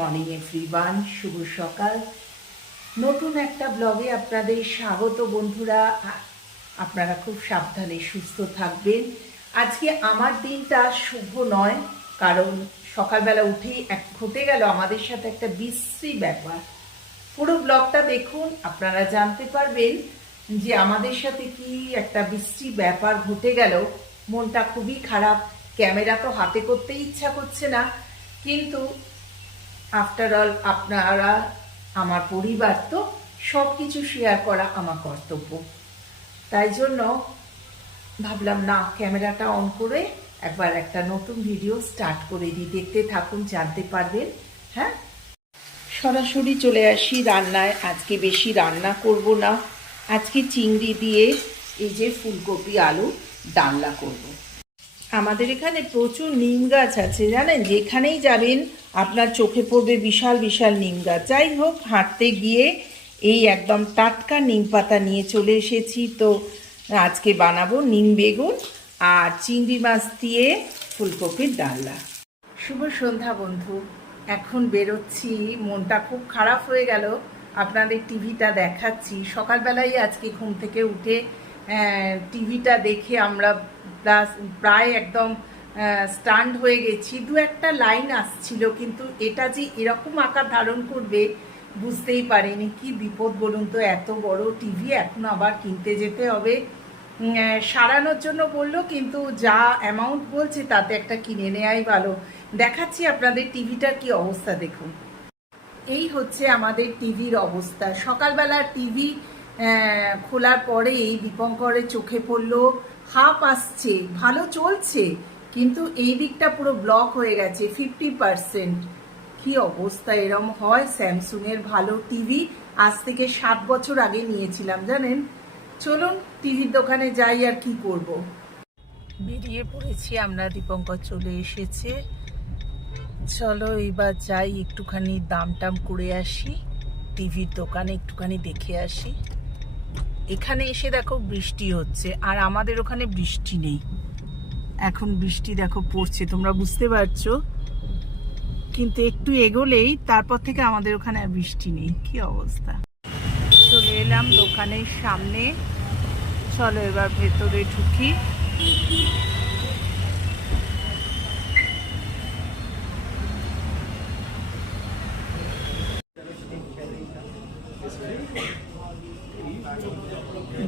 Morning everyone শুভ সকাল। নতুন একটা ব্লগে আপনাদের স্বাগত বন্ধুরা। আপনারা খুব সাবধানে সুস্থ থাকবেন। আজকে আমার দিনটা শুভ নয়, কারণ সকালবেলা উঠেই এক ঘটে গেল আমাদের সাথে একটা বিশ্রী ব্যাপার। পুরো ব্লগটা দেখুন, আপনারা জানতে পারবেন যে আমাদের সাথে কি একটা বিশ্রী ব্যাপার ঘটে গেল। মনটা খুবই খারাপ। ক্যামেরা তো হাতে করতে ইচ্ছা করছে না। কিন্তু আফটার অল আপনারা, আমার পরিবার তো সব কিছু শেয়ার করা আমার কর্তব্য। তাই জন্য ভাবলাম, না, ক্যামেরাটা অন করে একবার একটা নতুন ভিডিও স্টার্ট করে দিই। দেখতে থাকুন, জানতে পারবেন। হ্যাঁ? সরাসরি চলে আসি রান্নায়। আজকে বেশি রান্না করব না। আজকে চিংড়ি দিয়ে এই যে ফুলকপি, আলু, ডালনা করব। আমাদের এখানে প্রচুর নিম গাছ আছে, জানেন? যেখানেই যাবেন, আপনার চোখে পড়বে বিশাল বিশাল নিম গাছ। যাই হোক, হাঁটতে গিয়ে এই একদম টাটকা নিম পাতা নিয়ে চলে এসেছি। তো আজকে বানাবো নিম বেগুন আর চিংড়ি মাছ দিয়ে ফুলকপির ডালনা। শুভ সন্ধ্যা, বন্ধু। এখন বেরোচ্ছি। মনটা খুব খারাপ হয়ে গেল। আপনাদের টিভিটা দেখাচ্ছি। সকালবেলায় আজকে ঘুম থেকে উঠে টিভিটা দেখে আমরা প্রায় একদম স্টান্ড হয়ে গেছি। দু একটা লাইন আসছিল, কিন্তু এটা যে এরকম আকার ধারণ করবে বুঝতেই পারিনি। কি বিপদ বলুন তো, এত বড় টিভি এখন আবার কিনতে যেতে হবে। সারানোর জন্য বলল, কিন্তু যা অ্যামাউন্ট বলছে তাতে একটা কিনে নেওয়াই ভালো। দেখাচ্ছি আপনাদের টিভিটার কি অবস্থা দেখুন। এই হচ্ছে আমাদের টিভির অবস্থা। সকালবেলা টিভি খোলার পরে এই দীপঙ্করের চোখে পড়ল হাফ আসছে, ভালো চলছে, কিন্তু এই দিকটা পুরো ব্লক হয়ে গেছে ফিফটি পার্সেন্ট কি অবস্থা, এরম হয়? স্যামসুং এর ভালো টিভি আজ থেকে সাত বছর আগে নিয়েছিলাম, জানেন? চলুন টিভির দোকানে যাই আর কি করব। বেরিয়ে পড়েছি আমরা, দীপঙ্কর চলে এসেছে। চলো এবার যাই, একটুখানি দাম টাম করে আসি। টিভির দোকানে একটুখানি দেখে আসি। এখানে এসে দেখো বৃষ্টি হচ্ছে, আর আমাদের ওখানে বৃষ্টি নেই। এখন বৃষ্টি দেখো পড়ছে, তোমরা বুঝতে পারছ? কিন্তু একটু এগোলেই তারপর থেকে আমাদের ওখানে আর বৃষ্টি নেই, কি অবস্থা? চলে এলাম দোকানের সামনে। চলো এবার ভেতরে ঢুকি।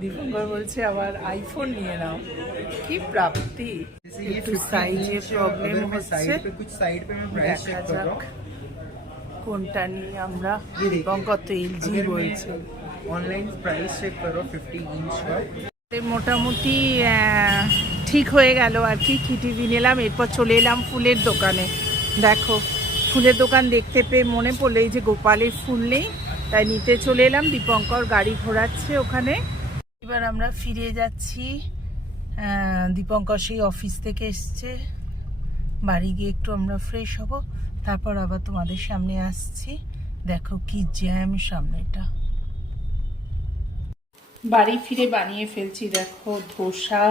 দীপঙ্কর বলছে আবার আইফোন হ্যাঁ? নিয়ে নাও। কি প্রাপ্তি? একটু প্রবলেম দেখা যাক কোনটা নিয়ে আমরা দীপঙ্কর তো এলজি বলছে। অনলাইন প্রাইস ফিফটি মোটামুটি ঠিক হয়ে গেল আর কি। কি টিভি নিলাম, এরপর চলে এলাম ফুলের দোকানে। দেখো। ফুলের দোকান দেখতে পেয়ে মনে পড়ল, এই যে গোপালের ফুল নেই, তাই নিতে চলে এলাম, দীপঙ্কর গাড়ি ঘোরাচ্ছে ওখানে। এবার আমরা ফিরে যাচ্ছি দীপঙ্কর সেই অফিস থেকে এসছে। বাড়ি গিয়ে একটু আমরা ফ্রেশ হব, তারপর আবার তোমাদের সামনে আসছি। দেখো কি জ্যাম সামনেটা। বাড়ি ফিরে বানিয়ে ফেলছি, দেখো ধোসা।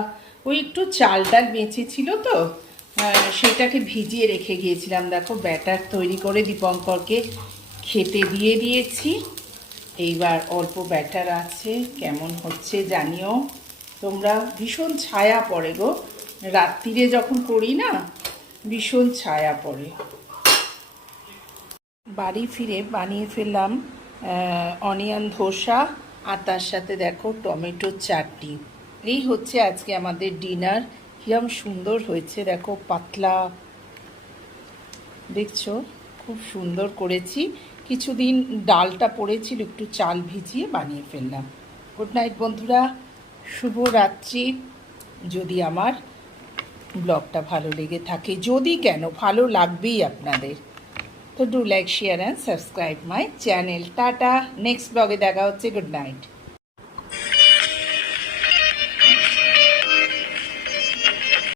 ওই একটু চাল ডাল বেঁচেছিল তো সেটাকে ভিজিয়ে রেখে গিয়েছিলাম। দেখো, ব্যাটার তৈরি করে দীপঙ্করকে খেতে দিয়ে দিয়েছি। এইবার অল্প ব্যাটার আছে, কেমন হচ্ছে জানিও। তোমরা ভীষণ ছায়া পড়ে গো। রাত্রিরে যখন করি না, ভীষণ ছায়া পড়ে। বাড়ি ফিরে বানিয়ে ফেললাম অনিয়ন ধোসা আর তার সাথে দেখো টমেটোর চাটনি। এই হচ্ছে আজকে আমাদের ডিনার। কিরম সুন্দর হয়েছে। দেখো, পাতলা। দেখছ? খুব সুন্দর করেছি। কিছুদিন ডালটা পড়েছিল, একটু চাল ভিজিয়ে বানিয়ে ফেললাম। গুড নাইট বন্ধুরা। শুভ রাত্রি যদি আমার ব্লগটা ভালো লেগে থাকে, যদি কেন, ভালো লাগবেই আপনাদের। তো do like share and subscribe my channel tata. Next ব্লগে দেখা হচ্ছে। Good night